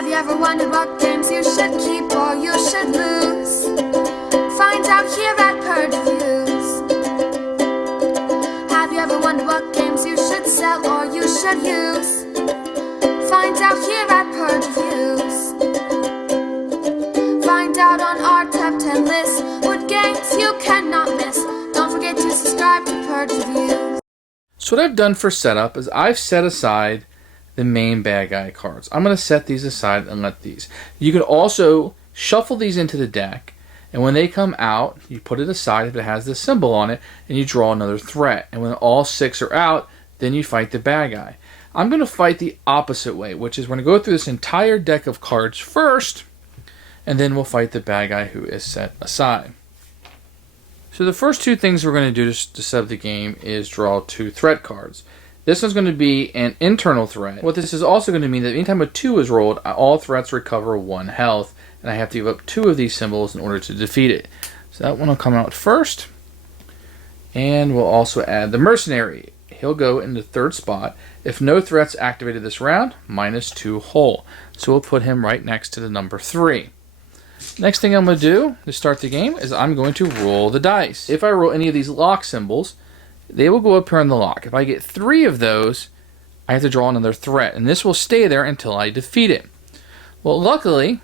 Have you ever wondered what games you should keep or you should lose? Find out here at Purge Reviews. Have you ever wondered what games you should sell or you should use? Find out here at Purge Reviews. Find out on our top 10 list what games you cannot miss. Don't forget to subscribe to Purge Reviews. So what I've done for setup is I've set aside the main bad guy cards. I'm going to set these aside and let these. You can also shuffle these into the deck, and when they come out, you put it aside if it has this symbol on it, and you draw another threat. And when all 6 are out, then you fight the bad guy. I'm going to fight the opposite way, which is we're going to go through this entire deck of cards first, and then we'll fight the bad guy who is set aside. So the first two things we're going to do to set up the game is draw 2 threat cards. This one's going to be an internal threat. What this is also going to mean that anytime a 2 is rolled, all threats recover 1 health, and I have to give up 2 of these symbols in order to defeat it. So that one will come out first, and we'll also add the Mercenary. He'll go in the 3rd spot. If no threats activated this round, -2 whole. So we'll put him right next to the number 3. Next thing I'm going to do to start the game is I'm going to roll the dice. If I roll any of these lock symbols, they will go up here on the lock. If I get 3 of those, I have to draw another threat, and this will stay there until I defeat it. Well, luckily,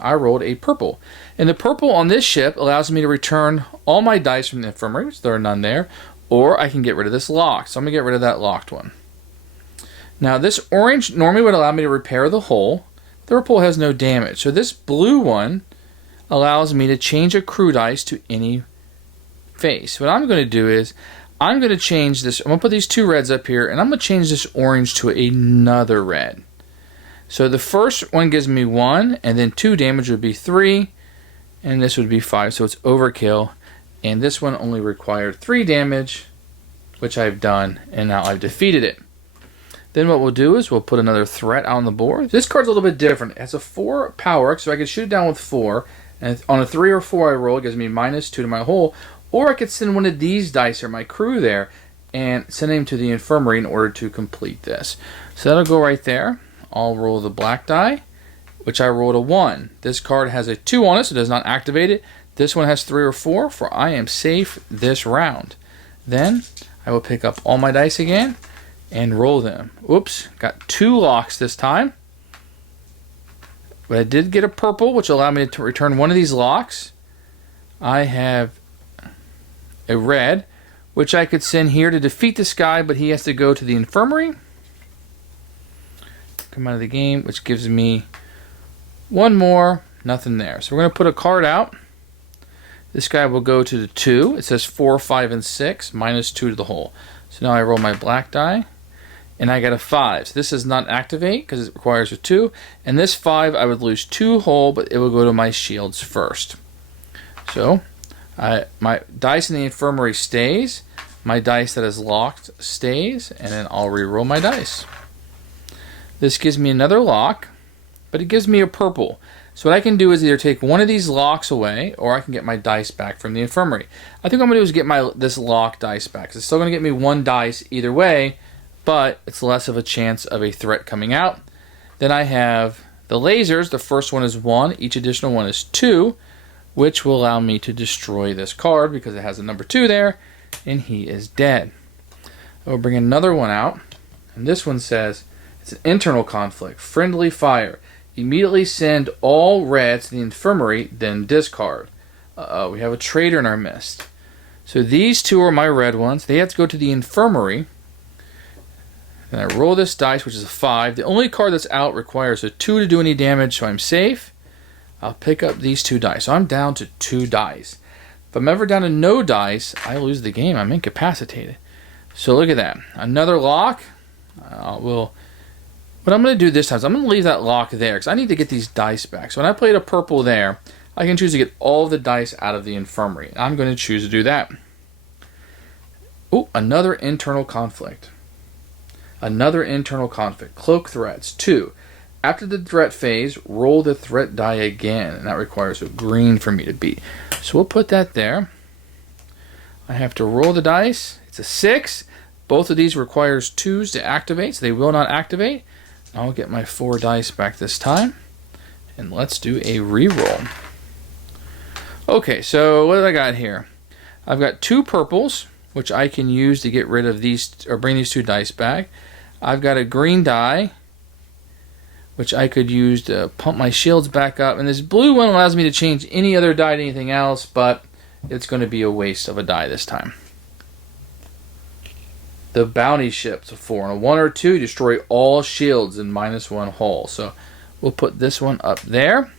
I rolled a purple. And the purple on this ship allows me to return all my dice from the infirmary, which there are none there, or I can get rid of this lock. So I'm going to get rid of that locked one. Now, this orange normally would allow me to repair the hole. The purple has no damage. So this blue one allows me to change a crew dice to any face. What I'm going to do is I'm going to change this. I'm going to put these 2 reds up here, and I'm going to change this orange to another red. So the first one gives me 1, and then 2 damage would be 3, and this would be 5, so it's overkill. And this one only required 3 damage, which I've done, and now I've defeated it. Then what we'll do is we'll put another threat out on the board. This card's a little bit different. It has a 4 power, so I can shoot it down with 4, and on a 3 or 4 I roll, it gives me -2 to my hole. Or I could send one of these dice or my crew there and send him to the infirmary in order to complete this. So that'll go right there. I'll roll the black die, which I rolled a 1. This card has a 2 on it, so it does not activate it. This one has 3 or 4, for I am safe this round. Then I will pick up all my dice again and roll them. Oops, got 2 locks this time. But I did get a purple, which allowed me to return one of these locks. I have a red, which I could send here to defeat this guy, but he has to go to the infirmary. Come out of the game, which gives me 1 more, nothing there. So we're going to put a card out. This guy will go to the 2. It says 4, 5, and 6, -2 to the hole. So now I roll my black die, and I got a 5. So this does not activate because it requires a 2. And this 5, I would lose 2 whole, but it will go to my shields first. So my dice in the infirmary stays. My dice that is locked stays, and then I'll re-roll my dice. This gives me another lock, but it gives me a purple. So what I can do is either take one of these locks away, or I can get my dice back from the infirmary. I think what I'm going to do is get this lock dice back. It's still going to get me 1 dice either way, but it's less of a chance of a threat coming out. Then I have the lasers. The first one is 1. Each additional one is 2, which will allow me to destroy this card because it has a number 2 there, and he is dead. I will bring another one out, and this one says, it's an internal conflict, friendly fire. Immediately send all reds to the infirmary, then discard. Uh-oh, we have a traitor in our midst. So these 2 are my red ones. They have to go to the infirmary. Then I roll this dice, which is a 5. The only card that's out requires a 2 to do any damage, so I'm safe. I'll pick up these 2 dice. So I'm down to 2 dice. If I'm ever down to no dice, I lose the game. I'm incapacitated. So look at that. Another lock. What I'm going to do this time is I'm going to leave that lock there because I need to get these dice back. So when I played a purple there, I can choose to get all the dice out of the infirmary. I'm going to choose to do that. Oh, another internal conflict. Another internal conflict. Cloaked Threats. 2. After the threat phase, roll the threat die again. And that requires a green for me to beat. So we'll put that there. I have to roll the dice. It's a 6. Both of these requires 2s to activate, so they will not activate. I'll get my 4 dice back this time. And let's do a reroll. Okay, so what do I got here? I've got 2 purples, which I can use to get rid of these, or bring these 2 dice back. I've got a green die, which I could use to pump my shields back up. And this blue one allows me to change any other die to anything else, but it's going to be a waste of a die this time. The bounty ship's a 4. On a 1 or 2, destroy all shields in -1 hull. So we'll put this one up there.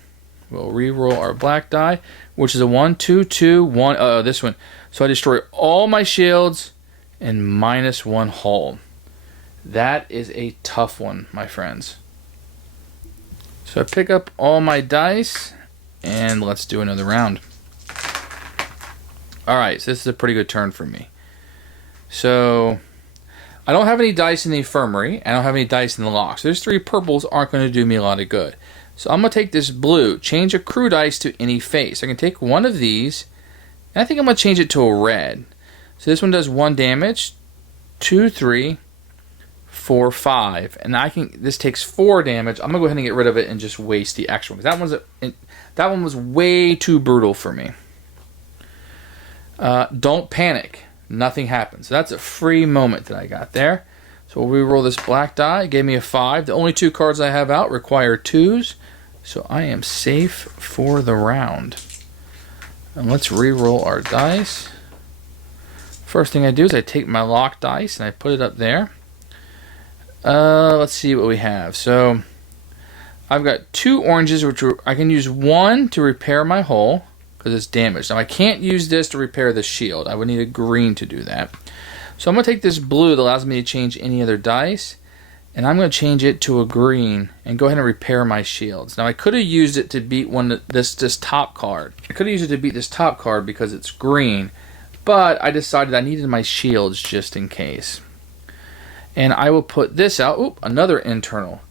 We'll re-roll our black die, which is a 1, 2, 2, 1. This one. So I destroy all my shields in -1 hull. That is a tough one, my friends. So I pick up all my dice, and let's do another round. Alright, so this is a pretty good turn for me. So I don't have any dice in the infirmary. I don't have any dice in the lock. So those 3 purples aren't going to do me a lot of good. So I'm going to take this blue, change a crew dice to any face. I can take one of these, and I think I'm going to change it to a red. So this one does 1 damage, 2, 3, 4, 5. And this takes 4 damage. I'm going to go ahead and get rid of it and just waste the extra one. Because that one was way too brutal for me. Don't panic. Nothing happens. So that's a free moment that I got there. So we'll re-roll this black die. It gave me a 5. The only 2 cards I have out require 2s. So I am safe for the round. And let's re-roll our dice. First thing I do is I take my lock dice and I put it up there. Let's see what we have. So I've got 2 oranges, which I can use 1 to repair my hull, because it's damaged. Now I can't use this to repair the shield. I would need a green to do that. So I'm going to take this blue that allows me to change any other dice, and I'm going to change it to a green and go ahead and repair my shields. Now I could have used it to beat this top card. I could have used it to beat this top card because it's green, but I decided I needed my shields just in case. And I will put this out. Oop, another internal.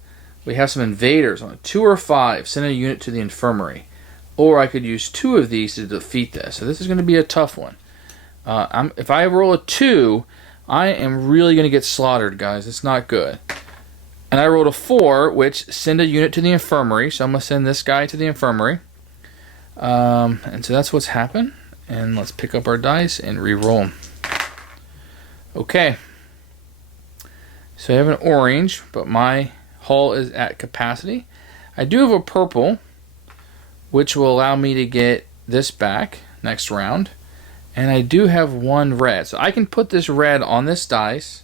We have some invaders on a 2 or 5. Send a unit to the infirmary. Or I could use 2 of these to defeat this. So this is going to be a tough one. If I roll a 2, I am really going to get slaughtered, guys. It's not good. And I rolled a 4, which send a unit to the infirmary. So I'm going to send this guy to the infirmary. And so that's what's happened. And let's pick up our dice and re-roll. Okay. So I have an orange, but my hull is at capacity. I do have a purple, which will allow me to get this back next round. And I do have 1 red. So I can put this red on this dice,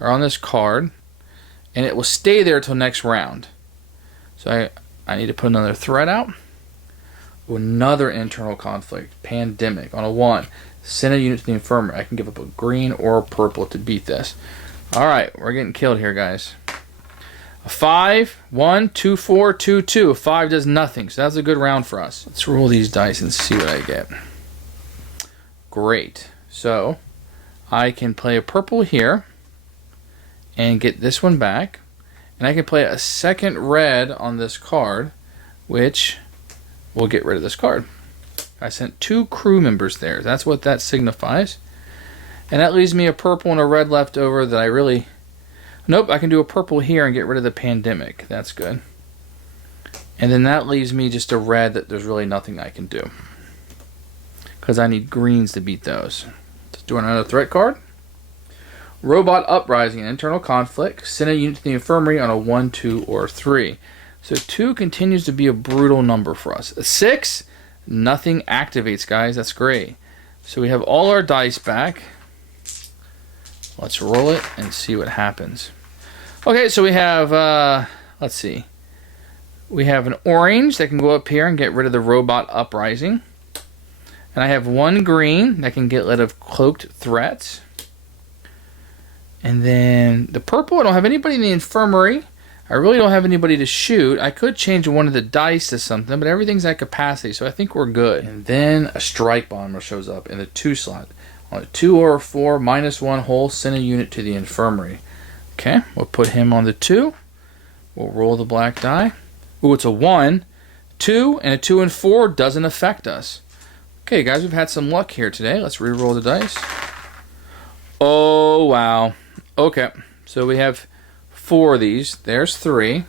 or on this card, and it will stay there till next round. So I need to put another threat out. Another internal conflict. Pandemic on a 1. Send a unit to the infirmary. I can give up a green or a purple to beat this. Alright, we're getting killed here, guys. A 5, 1, 2, 4, 2, 2. A 5 does nothing, so that's a good round for us. Let's roll these dice and see what I get. Great. So, I can play a purple here and get this one back. And I can play a second red on this card, which will get rid of this card. I sent 2 crew members there. That's what that signifies. And that leaves me a purple and a red left over that I really... Nope, I can do a purple here and get rid of the pandemic. That's good. And then that leaves me just a red that there's really nothing I can do. Because I need greens to beat those. Let's do another threat card. Robot Uprising, an internal conflict. Send a unit to the infirmary on a 1, 2, or 3. So 2 continues to be a brutal number for us. A 6, nothing activates, guys. That's great. So we have all our dice back. Let's roll it and see what happens. Okay, so we have, let's see. We have an orange that can go up here and get rid of the Robot Uprising. And I have 1 green that can get rid of Cloaked Threats. And then the purple, I don't have anybody in the infirmary. I really don't have anybody to shoot. I could change one of the dice to something, but everything's at capacity, so I think we're good. And then a strike bomber shows up in the 2 slot. On a 2 or a 4, -1 hull, send a unit to the infirmary. Okay, we'll put him on the 2. We'll roll the black die. Ooh, it's a 1. 2 and a 2 and 4 doesn't affect us. Okay, guys, we've had some luck here today. Let's re-roll the dice. Oh, wow. Okay, so we have 4 of these. There's 3.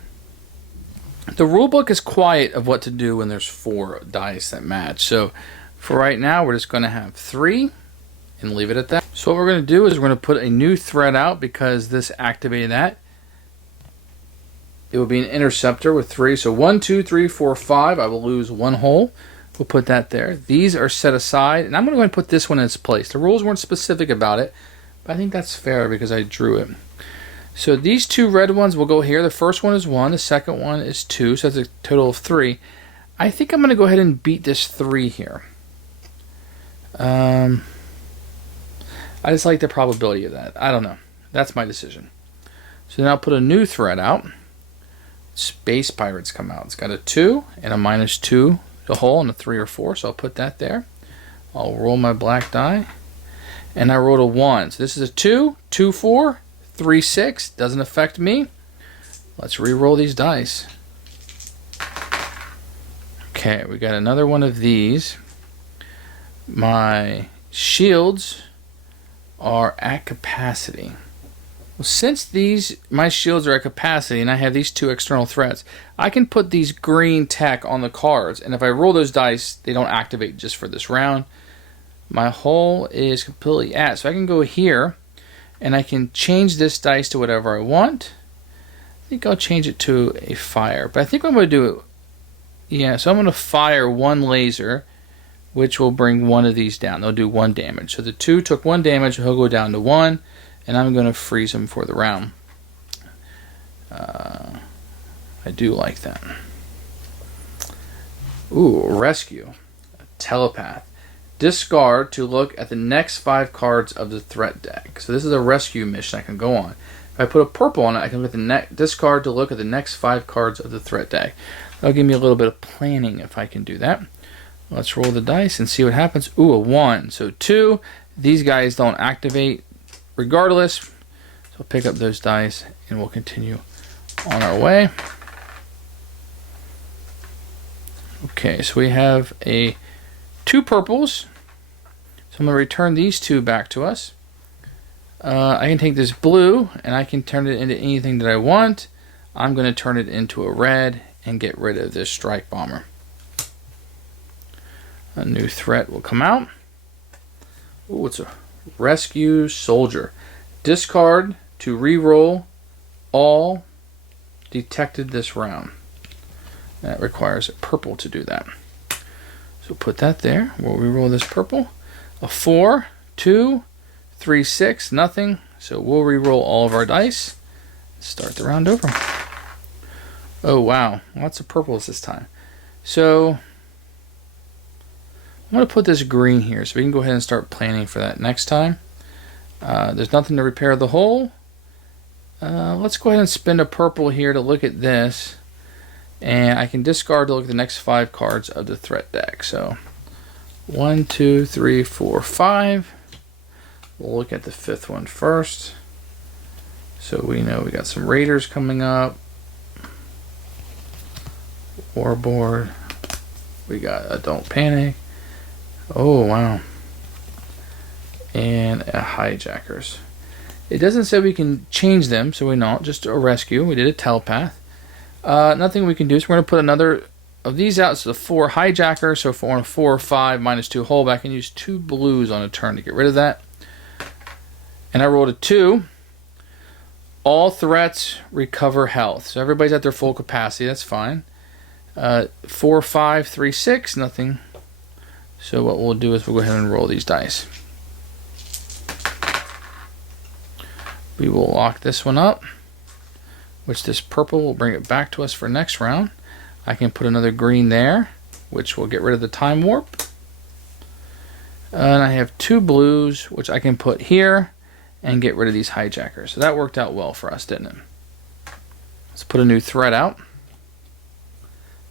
The rule book is quiet of what to do when there's 4 dice that match. So for right now, we're just going to have 3 and leave it at that. So what we're going to do is we're going to put a new threat out because this activated that. It will be an interceptor with 3. So 1, 2, 3, 4, 5. I will lose 1 hole. We'll put that there. These are set aside, and I'm going to go ahead and put this one in its place. The rules weren't specific about it, but I think that's fair because I drew it. So these 2 red ones will go here. The first one is 1. The second one is 2. So that's a total of 3. I think I'm going to go ahead and beat this 3 here. I just like the probability of that. I don't know. That's my decision. So now I'll put a new threat out. Space Pirates come out. It's got a 2 and a -2 to hole and a 3 or 4. So I'll put that there. I'll roll my black die. And I rolled a 1. So this is a 2, 2, 4, 3, 6. Doesn't affect me. Let's re-roll these dice. Okay, we got another one of these. My shields are at capacity. Well, since my shields are at capacity and I have these 2 external threats, I can put these green tech on the cards, and if I roll those dice, they don't activate just for this round. My hole is completely at, so I can go here and I can change this dice to whatever I want. I think I'll change it to a fire, but I think I'm going to do it. Yeah, so I'm going to fire 1 laser, which will bring 1 of these down. They'll do 1 damage. So the 2 took 1 damage, he'll go down to 1, and I'm going to freeze him for the round. I do like that. Ooh, rescue. Telepath. Discard to look at the next 5 cards of the threat deck. So this is a rescue mission I can go on. If I put a purple on it, I can look at the discard to look at the next 5 cards of the threat deck. That'll give me a little bit of planning if I can do that. Let's roll the dice and see what happens. Ooh, a 1. So 2. These guys don't activate regardless. So I'll pick up those dice and we'll continue on our way. Okay, so we have 2 purples. So I'm going to return these 2 back to us. I can take this blue and I can turn it into anything that I want. I'm going to turn it into a red and get rid of this strike bomber. A new threat will come out. Ooh, it's a rescue soldier. Discard to re-roll all detected this round. That requires a purple to do that. So put that there. We'll re-roll this purple. A 4, 2, 3, 6, nothing. So we'll re-roll all of our dice. Start the round over. Oh wow, lots of purples this time. So I'm going to put this green here so we can go ahead and start planning for that next time. There's nothing to repair the hole. Let's go ahead and spend a purple here to look at this. And I can discard to look at the next 5 cards of the threat deck. So 1, 2, 3, 4, 5. We'll look at the 5th one first. So we know we got some raiders coming up. Warboard. We got a Don't Panic. Oh wow. And a hijackers. It doesn't say we can change them, so we know just a rescue. We did a telepath. Nothing we can do, so we're going to put another of these out. So the 4 hijacker. So if on a 4 or 5 -2 hole, I can use 2 blues on a turn to get rid of that. And I rolled a 2. All threats recover health. So everybody's at their full capacity. That's fine. 4, 5, 3, 6. Nothing. So what we'll do is we'll go ahead and roll these dice. We will lock this one up, which this purple will bring it back to us for next round. I can put another green there, which will get rid of the time warp. And I have 2 blues, which I can put here and get rid of these hijackers. So that worked out well for us, didn't it? Let's put a new threat out.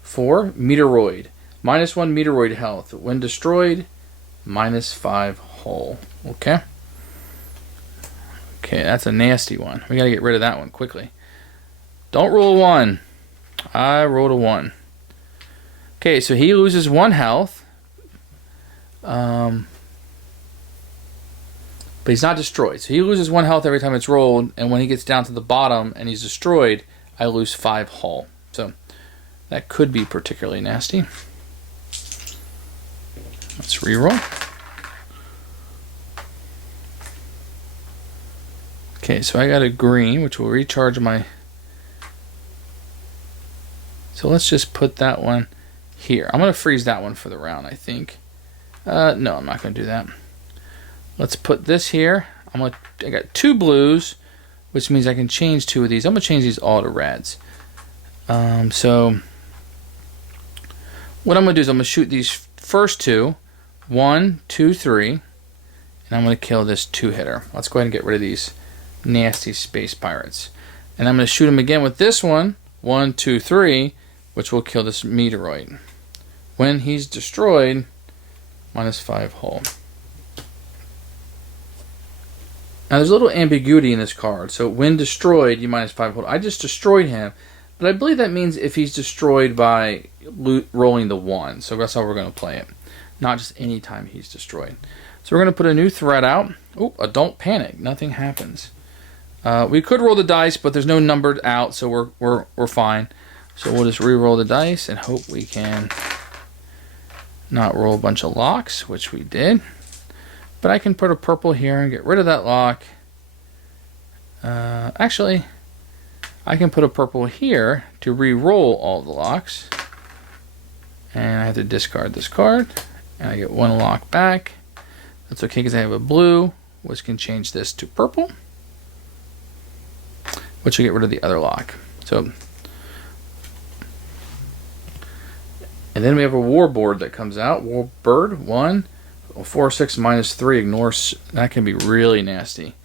4, Meteoroid. -1 Meteoroid health. When destroyed, -5 hull. Okay. Okay, that's a nasty one. We gotta get rid of that one quickly. Don't roll a 1. I rolled a 1. Okay, so he loses 1 health. But he's not destroyed. So he loses 1 health every time it's rolled, and when he gets down to the bottom and he's destroyed, I lose 5 hull. So That could be particularly nasty. Let's reroll. Okay, so I got a green, which will recharge my... So let's just put that one here. I'm going to freeze that one for the round, I think. No, I'm not going to do that. Let's put this here. I got 2 blues, which means I can change 2 of these. I'm going to change these all to reds. So what I'm going to do is I'm going to shoot these first 2. 1, 2, 3. And I'm going to kill this 2-hitter. Let's go ahead and get rid of these nasty space pirates. And I'm going to shoot him again with this one. 1, 2, 3. Which will kill this meteoroid. When he's destroyed, -5 hull. Now there's a little ambiguity in this card. So when destroyed, you -5 hull. I just destroyed him. But I believe that means if he's destroyed by rolling the 1. So that's how we're going to play it. Not just any time he's destroyed. So we're going to put a new threat out. Oh, don't panic. Nothing happens. We could roll the dice, but there's no numbered out, so we're fine. So we'll just re-roll the dice and hope we can not roll a bunch of locks, which we did. But I can put a purple here and get rid of that lock. Actually, I can put a purple here to re-roll all the locks. And I have to discard this card. And I get 1 lock back. That's okay because I have a blue, which can change this to purple. Which will get rid of the other lock. So, and then we have a warboard that comes out. Warbird, 1, 4, 6, -3. Ignore, that can be really nasty.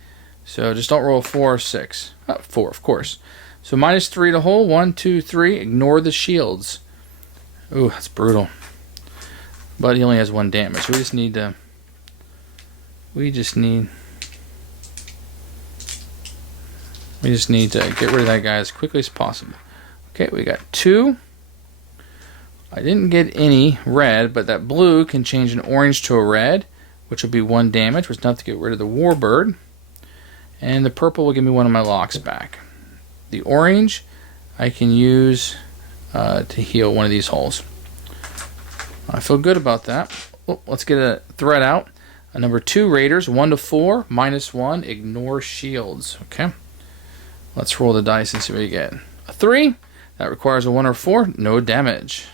So just don't roll a 4 or 6. 4, of course. So -3 to hull. 1, 2, 3. Ignore the shields. Ooh, that's brutal. But he only has 1 damage. We just need to get rid of that guy as quickly as possible. Okay, we got 2. I didn't get any red, but that blue can change an orange to a red, which will be 1 damage, which is enough to get rid of the warbird. And the purple will give me 1 of my locks back. The orange I can use to heal 1 of these holes. I feel good about that. Oh, let's get a threat out. Number 2, Raiders, 1 to 4, -1, ignore shields. Okay. Let's roll the dice and see what you get. A 3, that requires a 1 or 4, no damage.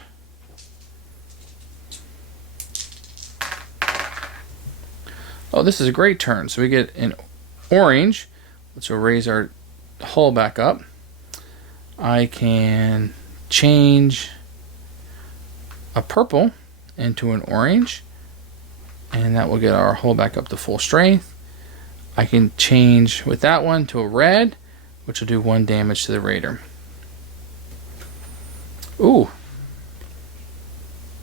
Oh, this is a great turn. So we get an orange, which will raise our hull back up. I can change a purple into an orange, and that will get our hull back up to full strength. I can change with that one to a red, which will do 1 damage to the raider. Ooh.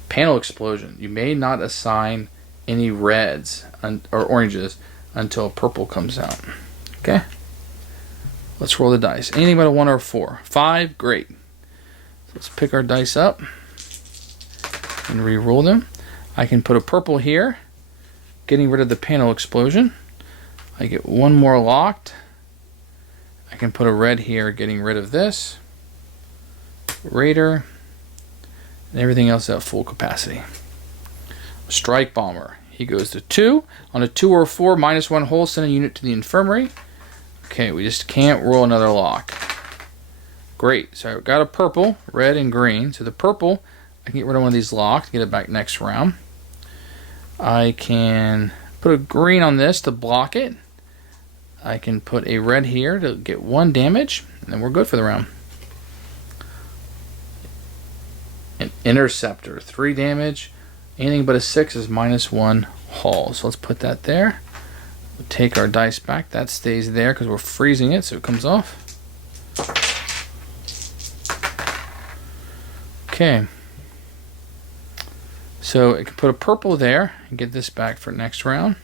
Panel explosion. You may not assign any reds or oranges until purple comes out. Okay. Let's roll the dice. Anything but a 1 or a 4. 5, great. So let's pick our dice up and re-roll them. I can put a purple here, getting rid of the panel explosion. I get 1 more locked. I can put a red here, getting rid of this. Raider. And everything else at full capacity. Strike Bomber. He goes to 2. On a 2 or a 4, -1 hull, send a unit to the infirmary. Okay, we just can't roll another lock. Great. So I've got a purple, red, and green. So the purple, I can get rid of 1 of these locks, get it back next round. I can put a green on this to block it. I can put a red here to get 1 damage, and then we're good for the round. An Interceptor, 3 damage. Anything but a 6 is -1 hull. So let's put that there. We'll take our dice back. That stays there because we're freezing it, so it comes off. Okay. So I can put a purple there and get this back for next round.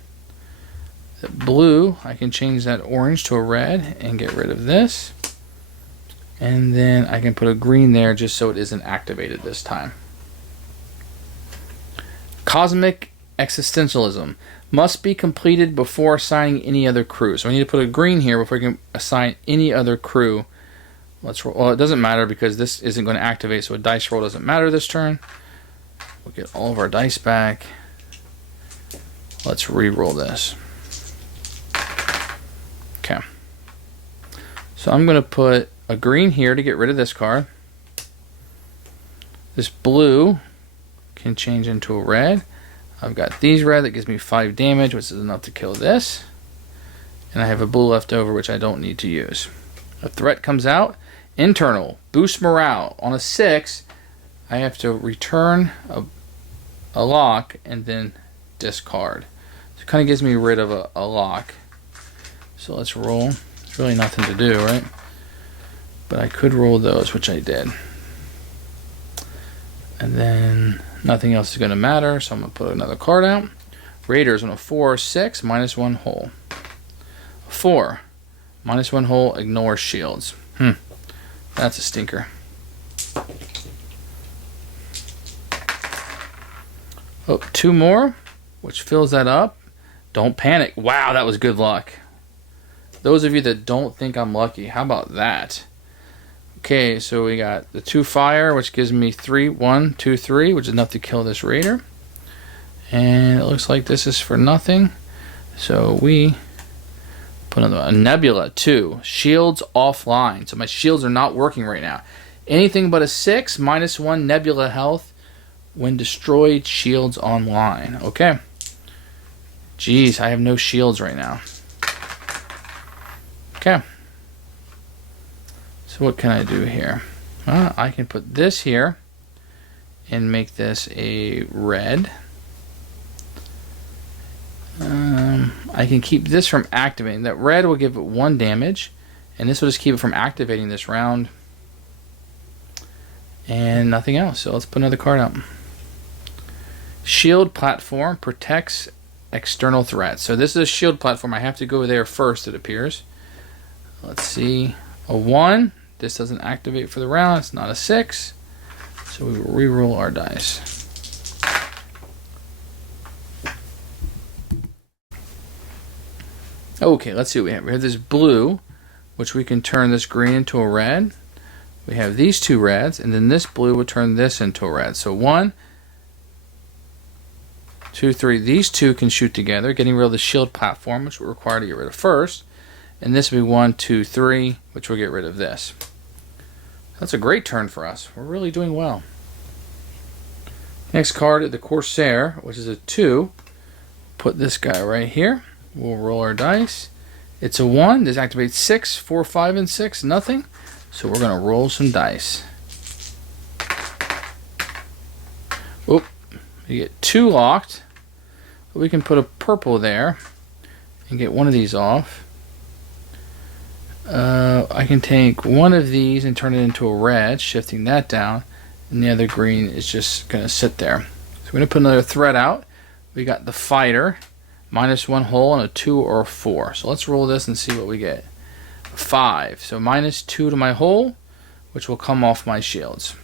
The blue, I can change that orange to a red and get rid of this. And then I can put a green there just so it isn't activated this time. Cosmic Existentialism must be completed before assigning any other crew. So I need to put a green here before I can assign any other crew Let's roll. Well, it doesn't matter because this isn't going to activate, so a dice roll doesn't matter this turn. We'll get all of our dice back. Let's re-roll this. Okay. So I'm going to put a green here to get rid of this card. This blue can change into a red. I've got these red that gives me 5 damage, which is enough to kill this. And I have a blue left over, which I don't need to use. A threat comes out. Internal. Boost morale. On a 6, I have to return a lock and then discard. So it kind of gives me rid of a lock. So let's roll. It's really nothing to do, right? But I could roll those, which I did. And then nothing else is going to matter, so I'm going to put another card out. Raiders on a 4 or 6, -1 hull. 4, -1 hull, ignore shields. That's a stinker. Oh, 2 more, which fills that up. Don't panic. Wow, that was good luck. Those of you that don't think I'm lucky, how about that? Okay, so we got the 2 fire, which gives me 3, 1, 2, 3, which is enough to kill this raider. And it looks like this is for nothing. So we put another a nebula 2. Shields offline. So my shields are not working right now. Anything but a 6, -1 nebula health when destroyed, shields online. Okay. Jeez, I have no shields right now. Okay. So what can I do here? I can put this here and make this a red. I can keep this from activating. That red will give it 1 damage, and this will just keep it from activating this round. And nothing else. So let's put another card out. Shield platform protects external threats. So this is a shield platform. I have to go there first, it appears. Let's see. A 1. This doesn't activate for the round. It's not a 6. So we will re-roll our dice. Okay, let's see what we have. We have this blue, which we can turn this green into a red. We have these 2 reds, and then this blue will turn this into a red. So 1, 2, 3. These 2 can shoot together, getting rid of the shield platform, which we're required to get rid of first. And this will be 1, 2, 3, which will get rid of this. That's a great turn for us. We're really doing well. Next card, the Corsair, which is a 2. Put this guy right here. We'll roll our dice. It's a 1. This activates 6, 4, 5, and 6. Nothing. So we're going to roll some dice. Oop. We get 2 locked. We can put a purple there and get one of these off. I can take one of these and turn it into a red, shifting that down. And the other green is just going to sit there. So we're going to put another threat out. We got the fighter. -1 hull and a 2 or a 4. So let's roll this and see what we get. 5. So -2 to my hull, which will come off my shields.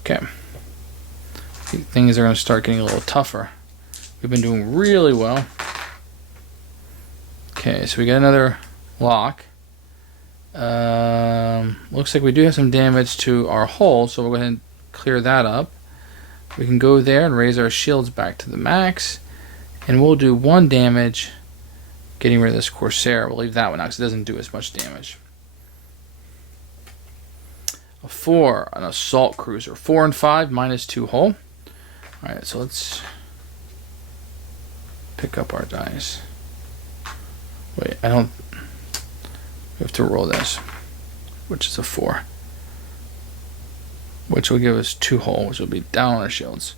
Okay. I think things are going to start getting a little tougher. We've been doing really well. Okay, so we get another lock. Looks like we do have some damage to our hull, so we'll go ahead and clear that up. We can go there and raise our shields back to the max. And we'll do 1 damage getting rid of this Corsair. We'll leave that one out because it doesn't do as much damage. A 4, an assault cruiser. 4 and 5, -2 hull. Alright, so let's pick up our dice. Wait, I don't... We have to roll this, which is a 4. Which will give us 2 hull, which will be down on our shields.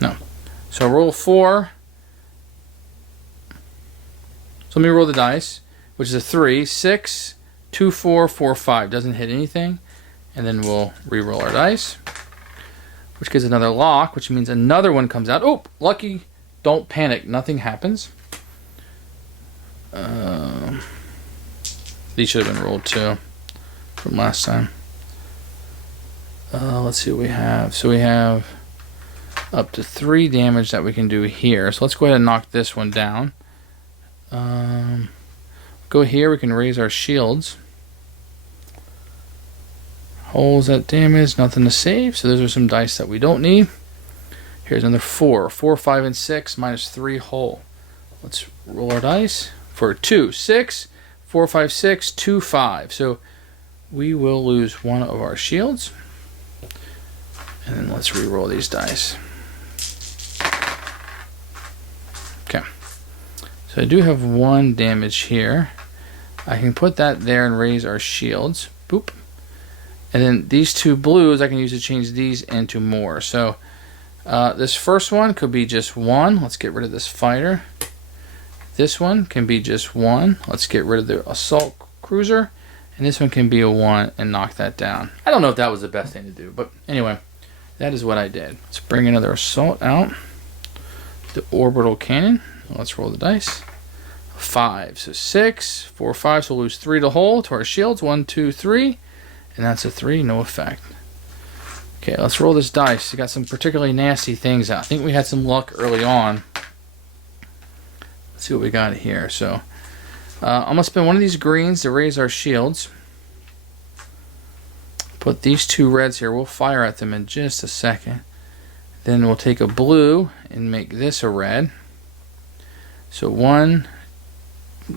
No. So roll 4. So let me roll the dice, which is a 3, 6, 2, 4, 4, 5. Doesn't hit anything. And then we'll re-roll our dice, which gives another lock, which means another one comes out. Oh, lucky. Don't panic. Nothing happens. These should have been rolled too from last time. Let's see what we have. So we have up to 3 damage that we can do here. So let's go ahead and knock this one down. go here. We can raise our shields. Holes that damage, nothing to save. So those are some dice that we don't need. Here's another 4. 4, 5, and 6 minus 3 whole. Let's roll our dice for 2, 6, 4, 5, 6, 2, 5. So we will lose one of our shields. And then let's re-roll these dice. Okay. So I do have 1 damage here. I can put that there and raise our shields. Boop. And then these 2 blues I can use to change these into more. So this first one could be just 1. Let's get rid of this fighter. This one can be just 1. Let's get rid of the assault cruiser. And this one can be a 1 and knock that down. I don't know if that was the best thing to do, but anyway, that is what I did. Let's bring another assault out. The orbital cannon. Let's roll the dice. 5. So 6, 4, 5. So we'll lose 3 to hull to our shields. 1, 2, 3. And that's a 3, no effect. Okay, let's roll this dice. We got some particularly nasty things out. I think we had some luck early on. Let's see what we got here. So I'm going to spend one of these greens to raise our shields. Put these 2 reds here. We'll fire at them in just a second. Then we'll take a blue and make this a red. So 1.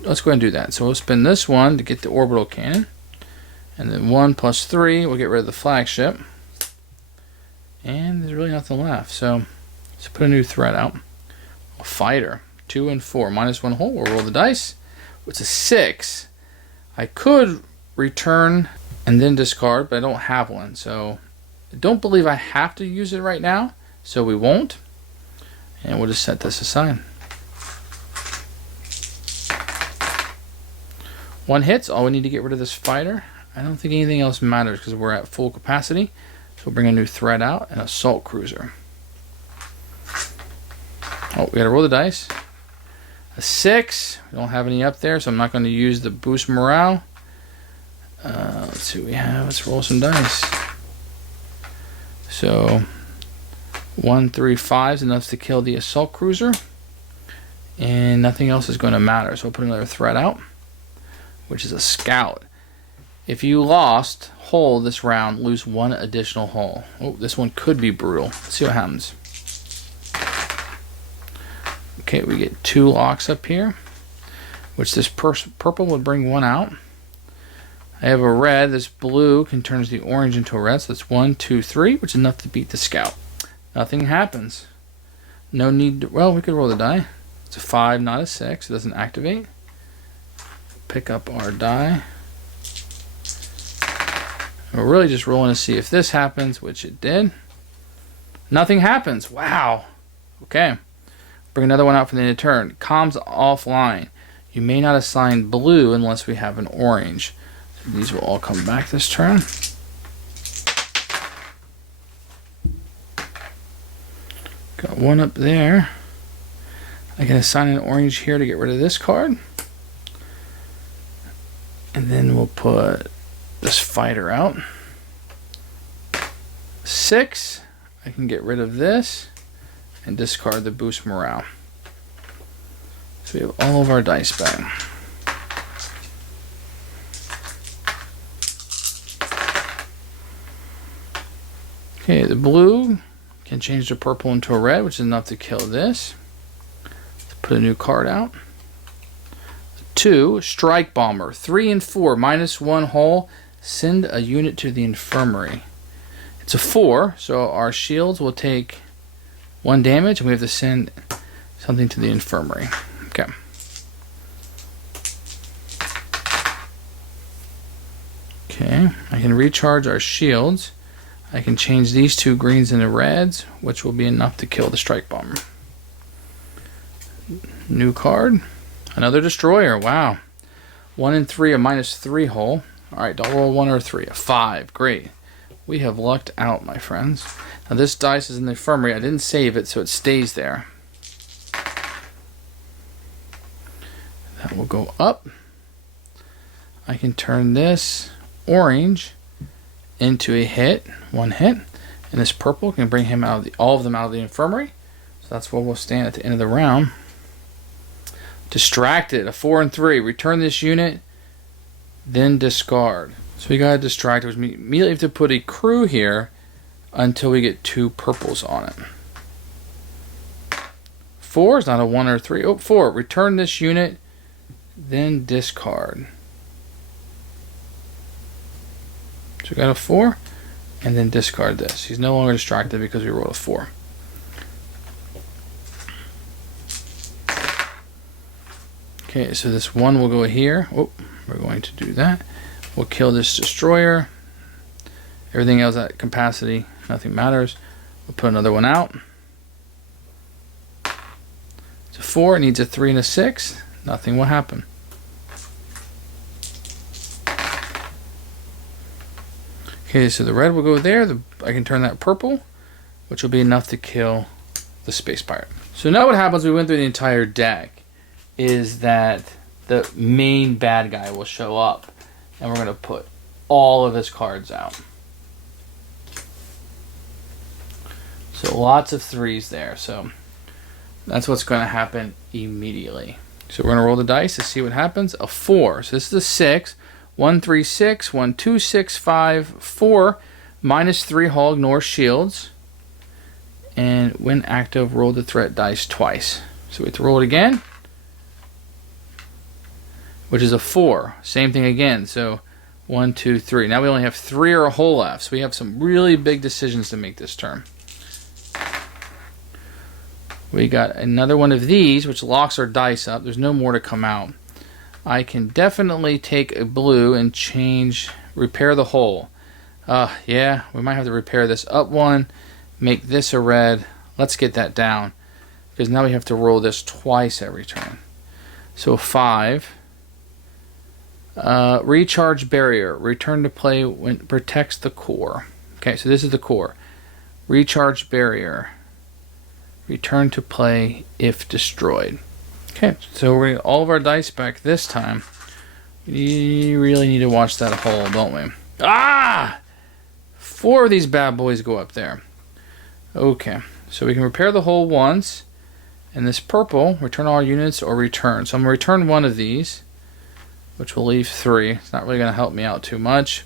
Let's go ahead and do that. So we'll spend this one to get the orbital cannon. And then 1 plus 3, we'll get rid of the flagship. And there's really nothing left. So let's put a new threat out. A fighter. 2 and 4. Minus 1 hull. We'll roll the dice. It's a 6. I could return and then discard, but I don't have one. So I don't believe I have to use it right now. So we won't. And we'll just set this aside. 1 hits. All we need to get rid of this fighter. I don't think anything else matters because we're at full capacity. So we'll bring a new threat out, an assault cruiser. Oh, we gotta roll the dice. A 6. We don't have any up there, so I'm not going to use the boost morale. Let's see what we have. Let's roll some dice. So 1, 3, 5 is enough to kill the assault cruiser. And nothing else is going to matter. So we'll put another threat out, which is a scout. If you lost hull this round, lose 1 additional hull. Oh, this one could be brutal. Let's see what happens. Okay, we get 2 locks up here, which this purple would bring 1 out. I have a red. This blue can turn the orange into a red. So that's 1, 2, 3, which is enough to beat the scout. Nothing happens. No need to, well, we could roll the die. It's a 5, not a 6. It doesn't activate. Pick up our die. We're really just rolling to see if this happens, which it did. Nothing happens. Wow. Okay. Bring another one out for the end of turn. Comms offline. You may not assign blue unless we have an orange. So these will all come back this turn. Got 1 up there. I can assign an orange here to get rid of this card. And then we'll put this fighter out. 6. I can get rid of this and discard the boost morale. So we have all of our dice back. Okay, the blue can change the purple into a red, which is enough to kill this. Let's put a new card out. 2, Strike Bomber. 3 and 4, minus 1 hull. Send a unit to the infirmary. It's a 4, so our shields will take 1 damage, and we have to send something to the infirmary. Okay. Okay, I can recharge our shields. I can change these 2 greens into reds, which will be enough to kill the Strike Bomber. New card. Another destroyer. Wow. 1 and 3, a minus 3 hull. Alright, don't roll 1 or 3. A 5. Great. We have lucked out, my friends. Now this dice is in the infirmary. I didn't save it, so it stays there. That will go up. I can turn this orange into a hit. 1 hit. And this purple can bring him out of all of them out of the infirmary. So that's where we'll stand at the end of the round. Distracted, a 4 and 3. Return this unit, then discard. So we got distracted, which means we immediately have to put a crew here until we get 2 purples on it. 4 is not a 1 or 3. Oh, 4. Return this unit, then discard. So we got a 4, and then discard this. He's no longer distracted because we rolled a 4. Okay, so this 1 will go here. Oh, we're going to do that. We'll kill this destroyer. Everything else at capacity, nothing matters. We'll put another one out. It's a 4, it needs a 3 and a 6. Nothing will happen. Okay, so the red will go there. I can turn that purple, which will be enough to kill the space pirate. So now what happens, we went through the entire deck, is that the main bad guy will show up, and we're going to put all of his cards out. So lots of 3s there. So that's what's going to happen immediately. So we're going to roll the dice to see what happens. A 4. So this is a 6. 1, 3, 6. 1, 2, 6, 5, 4. -3 hull, ignore shields. And when active, roll the threat dice twice. So we have to roll it again, which is a 4. Same thing again. So 1, 2, 3. Now we only have 3 or a hole left. So we have some really big decisions to make this turn. We got another one of these, which locks our dice up. There's no more to come out. I can definitely take a blue and repair the hole. Yeah, we might have to repair this up 1, make this a red. Let's get that down, because now we have to roll this twice every turn. So 5. Recharge barrier. Return to play when it protects the core. Okay, so this is the core. Recharge barrier. Return to play if destroyed. Okay, so we're going to get all of our dice back this time. We really need to watch that hole, don't we? Ah! 4 of these bad boys go up there. Okay, so we can repair the hole once. And this purple, return all units or return. So I'm going to return 1 of these, which will leave 3. It's not really going to help me out too much.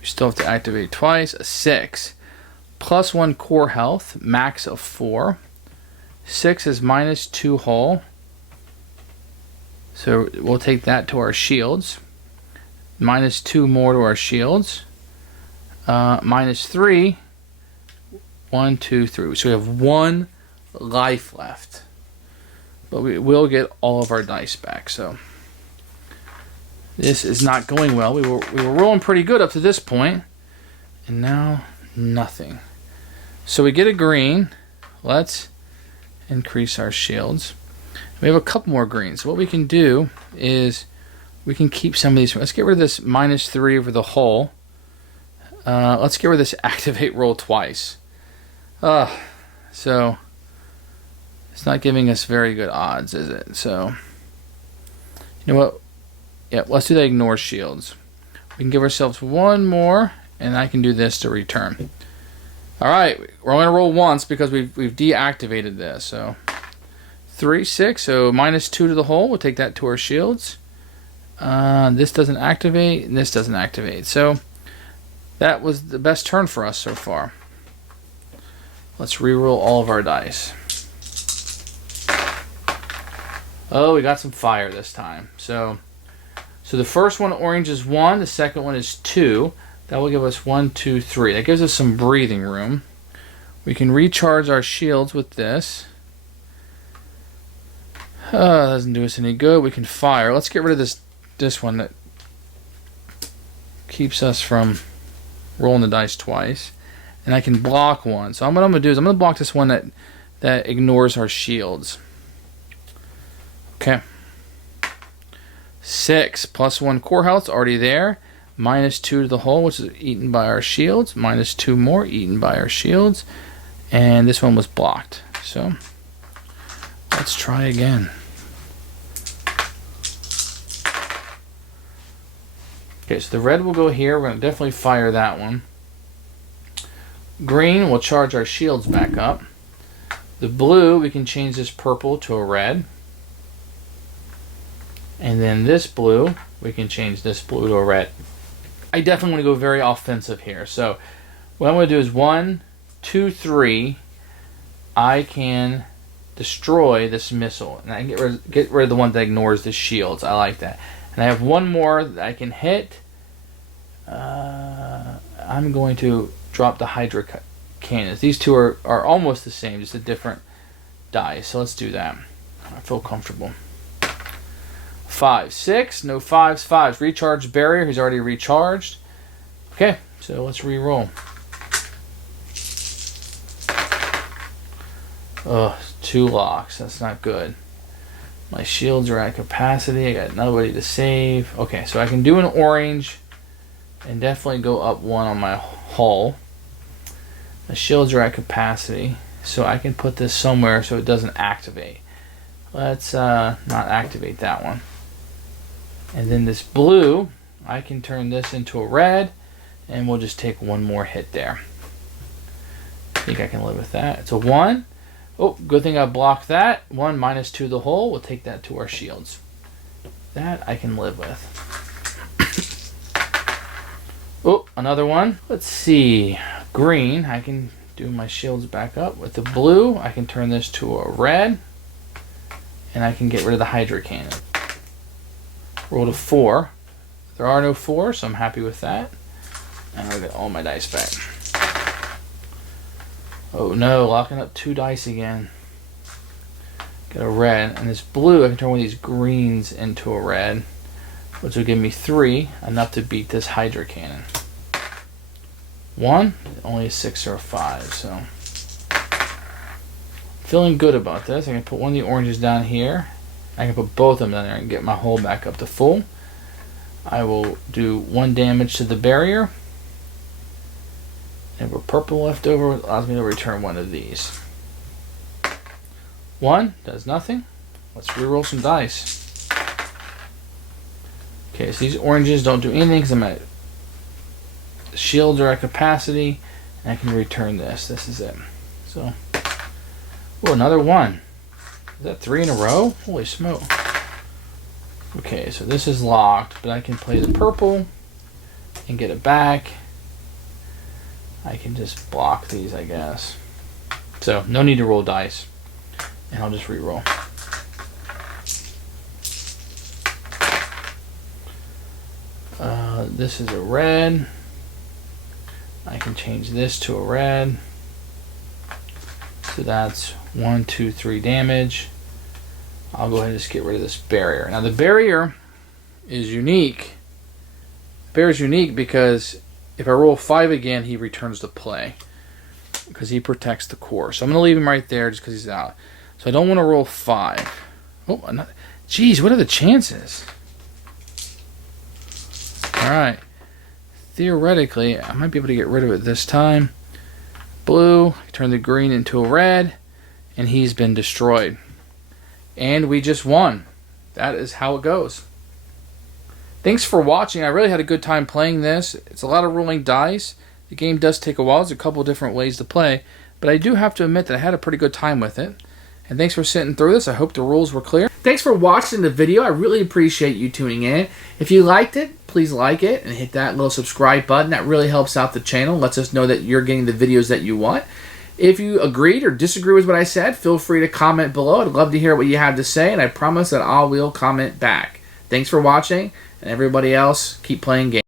We still have to activate twice. A 6. +1 core health, max of 4. 6 is -2 hull. So we'll take that to our shields. -2 more to our shields. -3. 1, 2, 3. So we have 1 life left. But we will get all of our dice back. So this is not going well. We were rolling pretty good up to this point. And now nothing. So we get a green. Let's increase our shields. We have a couple more greens. So what we can do is we can keep some of these. Let's get rid of this -3 over the hull. Let's get rid of this activate roll twice. So it's not giving us very good odds, is it? So you know what? Yeah, let's do that. Ignore shields. We can give ourselves 1 more, and I can do this to return. All right, we're only gonna roll once because we've deactivated this. So 3, 6. So -2 to the hull. We'll take that to our shields. This doesn't activate, and this doesn't activate. So that was the best turn for us so far. Let's reroll all of our dice. Oh, we got some fire this time. So the first one, orange, is 1. The second one is 2. That will give us 1, 2, 3. That gives us some breathing room. We can recharge our shields with this. Doesn't do us any good. We can fire. Let's get rid of this one that keeps us from rolling the dice twice. And I can block 1. So what I'm going to do is I'm going to block this one that ignores our shields. Okay. 6 +1 core health already there. -2 to the hull, which is eaten by our shields. -2 more eaten by our shields. And this one was blocked. So let's try again. Okay, so the red will go here. We're going to definitely fire that one. Green will charge our shields back up. The blue, we can change this purple to a red. And then this blue, we can change this blue to a red. I definitely want to go very offensive here. So what I'm going to do is 1, 2, 3. I can destroy this missile. And I can get rid of the one that ignores the shields. I like that. And I have one more that I can hit. I'm going to drop the Hydra cannons. These two are almost the same, just a different die. So let's do that. I feel comfortable. 5, 6, no 5s, 5s. Recharge barrier, he's already recharged. Okay, so let's re-roll. Ugh, 2 locks, that's not good. My shields are at capacity, I got nobody to save. Okay, so I can do an orange and definitely go up 1 on my hull. The shields are at capacity, so I can put this somewhere so it doesn't activate. Let's not activate that one. And then this blue, I can turn this into a red, and we'll just take 1 more hit there. I think I can live with that. It's a 1. Oh, good thing I blocked that. 1 minus 2 the hull. We'll take that to our shields. That I can live with. Oh, another one. Let's see. Green, I can do my shields back up. With the blue, I can turn this to a red, and I can get rid of the Hydra cannon. Rolled a 4. There are no 4s, so I'm happy with that. And I'll get all my dice back. Oh no, locking up 2 dice again. Get a red. And this blue, I can turn one of these greens into a red, which will give me 3, enough to beat this Hydra cannon. 1, only a 6 or a 5, so. Feeling good about this. I can put one of the oranges down here. I can put both of them down there and get my hull back up to full. I will do 1 damage to the barrier. And with purple left over, it allows me to return 1 of these. 1 does nothing. Let's reroll some dice. Okay, so these oranges don't do anything because I'm at shields are at capacity, and I can return this. This is it. So, oh, another 1. Is that 3 in a row? Holy smoke. Okay, so this is locked, but I can play the purple and get it back. I can just block these, I guess. So, no need to roll dice. And I'll just re-roll. This is a red. I can change this to a red. So that's 1, 2, 3 damage. I'll go ahead and just get rid of this barrier. Now the barrier is unique. The barrier is unique because if I roll 5 again, he returns to play because he protects the core. So I'm going to leave him right there just because he's out. So I don't want to roll 5. Oh, another. Geez, what are the chances? Alright. Theoretically, I might be able to get rid of it this time. Blue, turn the green into a red, and he's been destroyed. And we just won. That is how it goes. Thanks for watching. I really had a good time playing this. It's a lot of rolling dice. The game does take a while. There's a couple different ways to play. But I do have to admit that I had a pretty good time with it. And thanks for sitting through this. I hope the rules were clear. Thanks for watching the video. I really appreciate you tuning in. If you liked it, please like it and hit that little subscribe button. That really helps out the channel. Lets us know that you're getting the videos that you want. If you agreed or disagree with what I said, feel free to comment below. I'd love to hear what you have to say, and I promise that I will comment back. Thanks for watching, and everybody else, keep playing games.